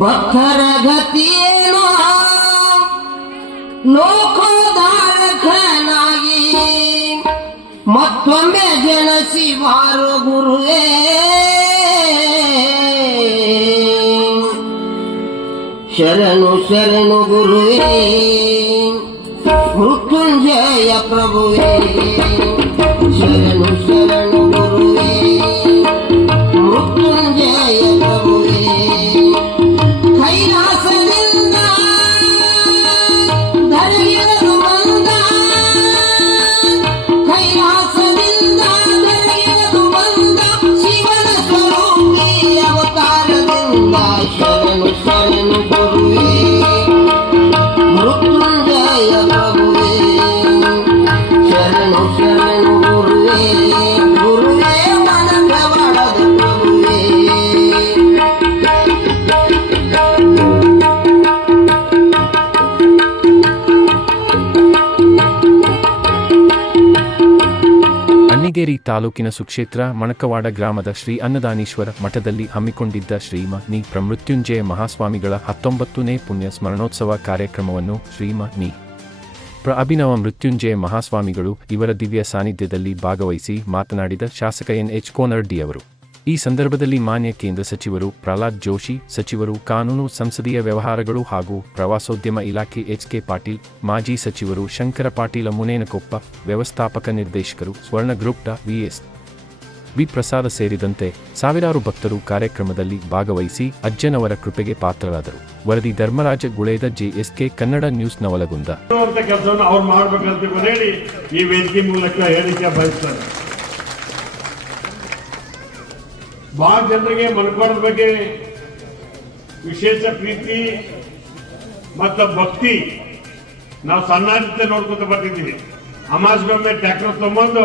ಭಕ್ತರ ಗತಿಯೇನು ಲೋಕೋಧಾರಕನಾಗಿ ಮತ್ತೊಮ್ಮೆ ಜನಸಿ ಬಾರು ಗುರುವೇ శరణు శరణు గురువే. మృత్యుంజయ ప్రభువే. శరణు ಅಣ್ಣಿಗೇರಿ ತಾಲೂಕಿನ ಸುಕ್ಷೇತ್ರ ಮಣಕವಾಡ ಗ್ರಾಮದ ಶ್ರೀ ಅನ್ನದಾನೀಶ್ವರ ಮಠದಲ್ಲಿ ಹಮ್ಮಿಕೊಂಡಿದ್ದ ಶ್ರೀಮ ನಿ ಪ್ರಮೃತ್ಯುಂಜಯ ಮಹಾಸ್ವಾಮಿಗಳ ಹತ್ತೊಂಬತ್ತನೇ ಪುಣ್ಯ ಸ್ಮರಣೋತ್ಸವ ಕಾರ್ಯಕ್ರಮವನ್ನು ಶ್ರೀಮ ನಿ ಪ್ರ ಅಭಿನವ ಮೃತ್ಯುಂಜಯ ಮಹಾಸ್ವಾಮಿಗಳು ಇವರ ದಿವ್ಯ ಸಾನ್ನಿಧ್ಯದಲ್ಲಿ ಭಾಗವಹಿಸಿ ಮಾತನಾಡಿದ ಶಾಸಕ ಎನ್ ಎಚ್ ಕೋನರ್ಡಿ ಅವರು ಈ ಸಂದರ್ಭದಲ್ಲಿ ಮಾನ್ಯ ಕೇಂದ್ರ ಸಚಿವರು ಪ್ರಹ್ಲಾದ್ ಜೋಶಿ, ಸಚಿವರು ಕಾನೂನು ಸಂಸದೀಯ ವ್ಯವಹಾರಗಳು ಹಾಗೂ ಪ್ರವಾಸೋದ್ಯಮ ಇಲಾಖೆ ಎಚ್ ಕೆ ಪಾಟೀಲ್, ಮಾಜಿ ಸಚಿವರು ಶಂಕರ ಪಾಟೀಲ ಮುನೇನಕೊಪ್ಪ, ವ್ಯವಸ್ಥಾಪಕ ನಿರ್ದೇಶಕರು ಸ್ವರ್ಣ ಗ್ರೂಪ್ ಡ ವಿಎಸ್ ವಿ ಪ್ರಸಾದ ಸೇರಿದಂತೆ ಸಾವಿರಾರು ಭಕ್ತರು ಕಾರ್ಯಕ್ರಮದಲ್ಲಿ ಭಾಗವಹಿಸಿ ಅಜ್ಜನವರ ಕೃಪೆಗೆ ಪಾತ್ರರಾದರು. ವರದಿ ಧರ್ಮರಾಜ ಗುಳೇದ, ಜೆಎಸ್ಕೆ ಕನ್ನಡ ನ್ಯೂಸ್ ನವಲಗುಂದ. ಬಹಳ ಜನರಿಗೆ ಮನ್ಕೋಣದ ಬಗ್ಗೆ ವಿಶೇಷ ಪ್ರೀತಿ ಮತ್ತು ಭಕ್ತಿ ನಾವು ಸಣ್ಣಾಗಿದ್ದ ನೋಡ್ಕೊತ ಬರ್ತಿದ್ದೀವಿ. ಅಮಾಸ್ಗೊಮ್ಮೆ ಟ್ಯಾಕ್ಟರ್ ತಗೊಂಬಂದು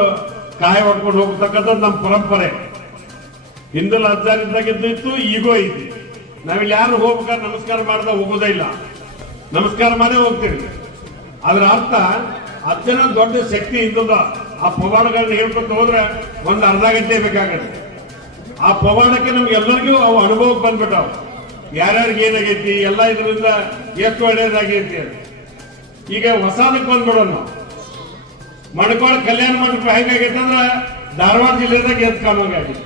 ಕಾಯಿ ಹೊಡ್ಕೊಂಡು ಹೋಗ್ತಕ್ಕಂಥದ್ದು ನಮ್ಮ ಪರಂಪರೆ. ಹಿಂದೂ ಅಜ್ಜಾರಿದ್ದಾಗಿದ್ದು ಇತ್ತು, ಈಗೋ ಐತಿ. ನಾವಿಲ್ಲಿ ಯಾರು ಹೋಗ್ಬೇಕಾದ್ರೆ ನಮಸ್ಕಾರ ಮಾಡದ ಹೋಗೋದೇ ಇಲ್ಲ. ನಮಸ್ಕಾರ ಮಾಡೇ ಹೋಗ್ತೀವಿ. ಅದರ ಅರ್ಥ ಅಜ್ಜನ ದೊಡ್ಡ ಶಕ್ತಿ ಹಿಂದದ. ಆ ಪವಾಡಗಳನ್ನ ಹೇಳ್ಕೊತ ಹೋದ್ರೆ ಒಂದು ಅರ್ಧ ಗಂಟೆ ಬೇಕಾಗತ್ತೆ. ಆ ಪವಾಡಕ್ಕೆ ನಮ್ಗೆ ಎಲ್ಲರಿಗೂ ಅವು ಅನುಭವಕ್ಕೆ ಬಂದ್ಬಿಟ್ಟಾವ. ಯಾರ್ಯಾರಿಗೆ ಏನಾಗೈತಿ, ಎಲ್ಲ ಇದರಿಂದ ಎಷ್ಟು ಒಳ್ಳೆಯದಾಗೈತಿ ಅಂತ. ಈಗ ಹೊಸದಕ್ಕೆ ಬಂದ್ಬಿಡೋಣ ನಾವು. ಕಲ್ಯಾಣ ಮಂಟಪ ಹೆಂಗಾಗೈತೆ ಅಂದ್ರೆ ಧಾರವಾಡ ಜಿಲ್ಲೆದಾಗ ಎದ್ದು ಕಾಣೋಂಗಾಗೈತಿ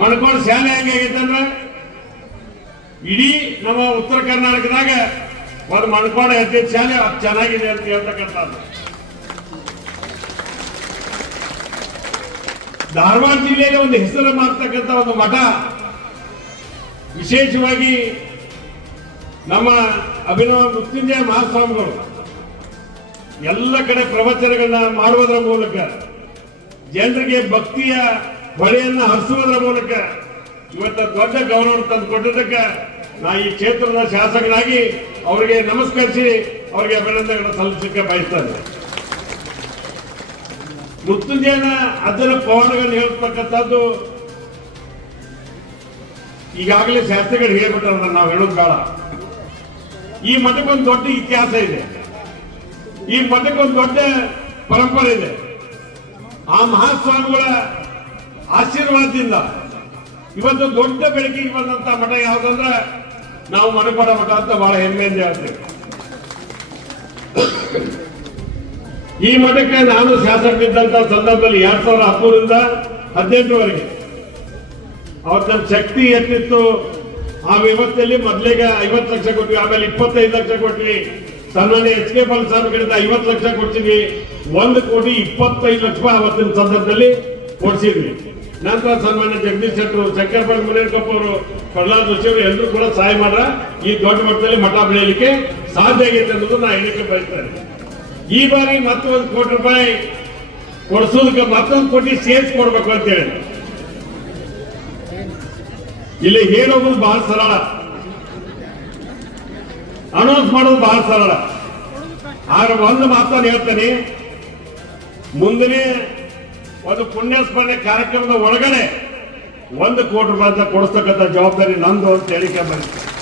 ಮಣಕೋಳ ಶಾಲೆ ಹೆಂಗಾಗೈತೆ ಅಂದ್ರೆ ಇಡೀ ನಮ್ಮ ಉತ್ತರ ಕರ್ನಾಟಕದಾಗ ಒಂದು ಮಣಕೋಳ ಎದ್ದ ಶಾಲೆ ಅದು ಚೆನ್ನಾಗಿದೆ ಅಂತ ಹೇಳ್ತಕ್ಕಂಥದ್ದು. ಧಾರವಾಡ ಜಿಲ್ಲೆಯಲ್ಲಿ ಒಂದು ಹೆಸರು ಮಾಡ್ತಕ್ಕಂಥ ಒಂದು ಮಠ. ವಿಶೇಷವಾಗಿ ನಮ್ಮ ಅಭಿನವ ಮೃತ್ಯುಂಜಯ ಮಹಾಸ್ವಾಮಿಗಳು. ಎಲ್ಲ ಕಡೆ ಪ್ರವಚನಗಳನ್ನ ಮಾಡುವುದರ ಮೂಲಕ, ಜನರಿಗೆ ಭಕ್ತಿಯ ಹೊಳೆಯನ್ನ ಹರಿಸುವುದರ ಮೂಲಕ, ಇವತ್ತ ದೊಡ್ಡ ಗೌರವ ತಂದು ಕೊಟ್ಟಿದ್ದಕ್ಕೆ ನಾ ಈ ಕ್ಷೇತ್ರದ ಶಾಸಕನಾಗಿ ಅವರಿಗೆ ನಮಸ್ಕರಿಸಿ ಅವರಿಗೆ ಅಭಿನಂದನೆಗಳನ್ನು ಸಲ್ಲಿಸಲಿಕ್ಕೆ ಬಯಸ್ತೇನೆ. ಮೃತ್ಯುಂಜಯನ ಅದರ ಪವನಗಳನ್ನು ಹೇಳ್ತಕ್ಕಂಥದ್ದು ಈಗಾಗಲೇ ಶಾಸ್ತ್ರಿಗಳು ಹೇಳ್ಬಿಟ್ಟಾರ ನಾವು ಹೇಳೋ ಕಾಲ ಈ ಮಠಕ್ಕೊಂದು ದೊಡ್ಡ ಇತಿಹಾಸ ಇದೆ. ಈ ಮಠಕ್ಕೊಂದು ದೊಡ್ಡ ಪರಂಪರೆ ಇದೆ. ಆ ಮಹಾಸ್ವಾಮಿಗಳ ಆಶೀರ್ವಾದದಿಂದ ಇವತ್ತು ದೊಡ್ಡ ಬೆಳಕಿಗೆ ಬಂದಂತ ಮಠ ಯಾವುದಂದ್ರೆ ನಾವು ಮಣಕೋಡ ಮಠ ಅಂತ ಬಹಳ ಹೆಮ್ಮೆಯಿಂದ ಹೇಳ್ತೇವೆ. ಈ ಮಠಕ್ಕೆ ನಾನು ಶಾಸಕರಿದ್ದಂತ ಸಂದರ್ಭದಲ್ಲಿ ಎರಡ್ ಸಾವಿರದ ಹತ್ತೂರಿಂದ ಹದಿನೆಂಟರವರೆಗೆ. ಅವತ್ತ ಶಕ್ತಿ ಎತ್ತಿತ್ತು. ಆ ವ್ಯವಸ್ಥೆಯಲ್ಲಿ ಮೊದಲಿಗೆ ಐವತ್ತು ಲಕ್ಷ ಕೊಟ್ವಿ, ಆಮೇಲೆ ಇಪ್ಪತ್ತೈದು ಲಕ್ಷ ಕೊಟ್ವಿ. ಸನ್ಮಾನ್ಯ ಎಚ್ ಕೆ ಸಾಹೇಬ್ ಕಡೆಯಿಂದ ಐವತ್ತು ಲಕ್ಷ ಕೊಡ್ತೀವಿ ಒಂದು ಕೋಟಿ ಇಪ್ಪತ್ತೈದು ಲಕ್ಷ ಅವತ್ತಿನ ಸಂದರ್ಭದಲ್ಲಿ ಕೊಡ್ಸಿದ್ವಿ. ನಂತರ ಸನ್ಮಾನ್ಯ ಜಗದೀಶ್ ಶೆಟ್ಟರು ಶಂಕರಪಾಣಿ ಮುನೇನಕಪ್ಪ ಅವರು, ಪ್ರಹ್ಲಾದ್ ಜೋಶಿ ಎಲ್ಲರೂ ಕೂಡ ಸಹಾಯ ಮಾಡ್ರ ಈ ದೊಡ್ಡ ಮಟ್ಟದಲ್ಲಿ ಮಠ ಬೆಳೆಯಲಿಕ್ಕೆ ಸಾಧ್ಯ ಆಗೈತೆ ಅನ್ನೋದು ನಾನು ಹೇಳಿಕೆ ಬಯಸ್ತೇನೆ ಈ ಬಾರಿ ಮತ್ತೊಂದು ಕೋಟಿ ರೂಪಾಯಿ ಕೊಡಿಸೋದಕ್ಕೆ ಮತ್ತೊಂದು ಕೋಟಿ ಸೇರ್ಸ್ ಕೊಡ್ಬೇಕು ಅಂತ ಹೇಳಿ ಇಲ್ಲಿ ಹೇಳೋದು ಬಹಳ ಸರಳ. ಅನೌನ್ಸ್ ಮಾಡೋದು ಬಹಳ ಸರಳ. ಆದ್ರೆ ಒಂದು ಮಾತನ್ನು ಹೇಳ್ತೇನೆ. ಮುಂದಿನ ಒಂದು ಪುಣ್ಯ ಸ್ಮರಣೆ ಕಾರ್ಯಕ್ರಮದ ಒಳಗಡೆ ಒಂದು ಕೋಟಿ ರೂಪಾಯಿ ಕೊಡಿಸ್ತಕ್ಕಂಥ ಜವಾಬ್ದಾರಿ ನಂದು ಅಂತ ಹೇಳಿಕೆ ಬಂದಿದೆ.